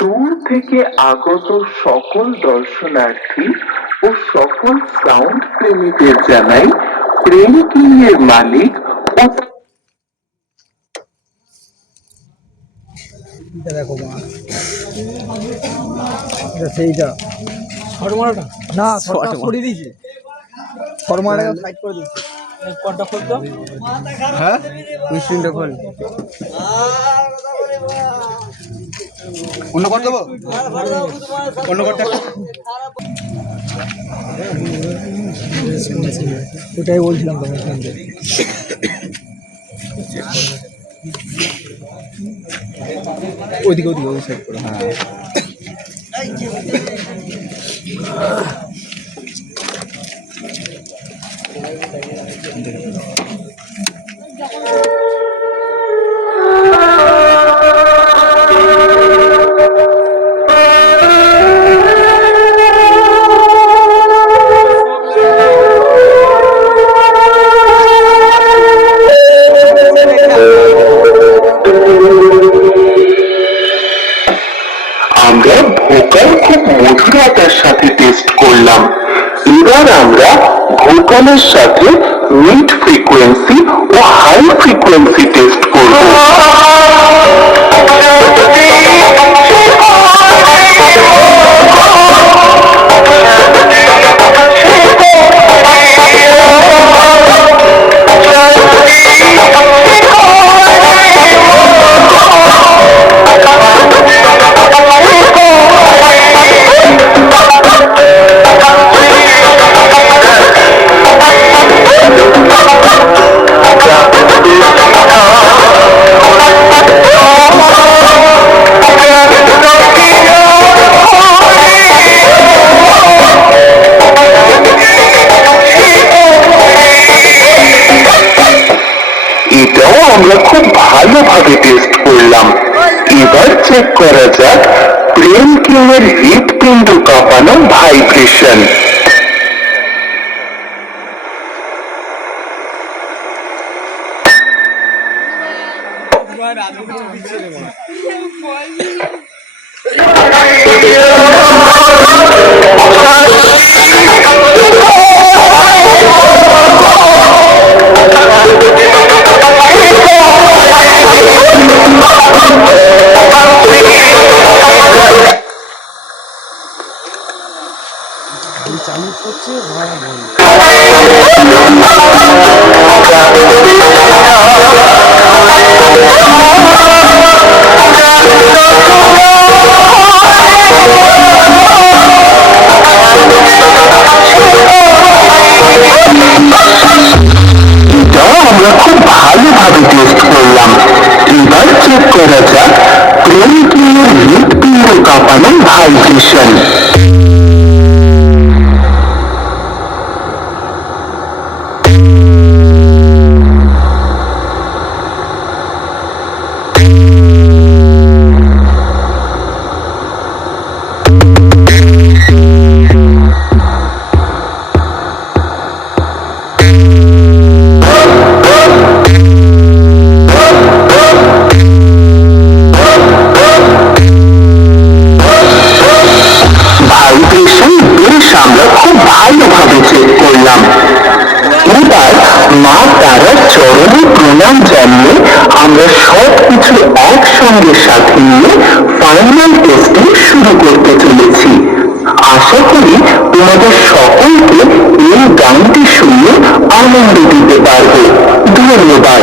দূর থেকে আগত সকল দর্শনার্থী ও সকল সাউন্ড প্রেমীদের জানাই প্রেম কিং এর মালিক ও দেখো মা সেইটা শর্মাটা না সরিয়ে দিয়েছে শর্মাটাকে সাইড করে দিয়েছে কটা খুলতো হ্যাঁ মেশিনটা খোল অন্য কর দেবো অন্য করতে ওটাই বলছিলাম তোমার সঙ্গে ওইদিকে ওইদিকে ওই সাইড করে হ্যাঁ আমরা ভোকাল খুব মধুরতার সাথে টেস্ট করলাম। এবার আমরা ভোকালের সাথে মিড ফ্রিকোয়েন্সি ও হাই ফ্রিকোয়েন্সি টেস্ট করব। এটাও আমরা খুব ভালোভাবে টেস্ট করলাম। এবার চেক করা যাক প্রেম কিং এর হৃৎপিণ্ড কাঁপানো ভাইব্রেশন। চালু করছে আমরা খুব ভালোভাবে টেস্ট করলাম। এবার চেক করা যাক প্রেম কিং এর হৃৎপিণ্ড কাঁপানো ভাইব্রেশন। আমরা খুব ভালোভাবে চেক করলাম। এবার মা তারার চরণে প্রণাম জানিয়ে আমরা সবকিছু একসঙ্গে সাথে নিয়ে ফাইনাল টেস্টিং শুরু করতে চলেছি। আশা করি তোমাদের সকলকে এই গানটি শুনে আনন্দ দিতে পারবে। ধন্যবাদ।